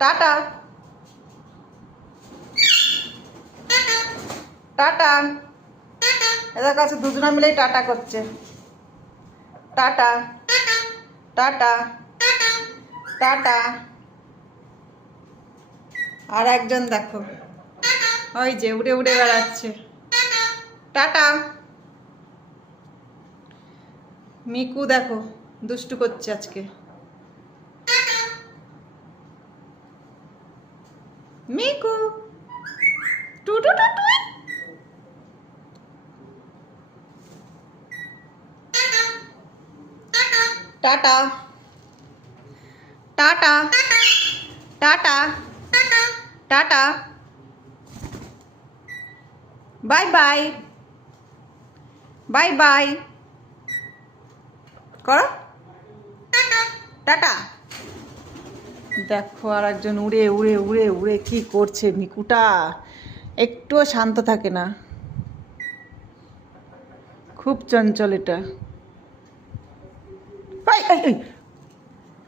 Tata tata. এদের কাছে দুজনা মিলেই টাটা করছে। Tata tata tata. আর একজন দেখো, ওই যে উড়ে উড়ে বেড়াচ্ছে। টাটা। মিকু দেখো দুষ্টু করছে আজকে। মিকু টু টু টু টু। Tata tata tata tata. Bye bye bye bye করো। টাটা। দেখো আর একজন উড়ে উড়ে উড়ে উড়ে কি করছে মিকুটা, একটুও শান্ত থাকে না, খুব চঞ্চল এটা।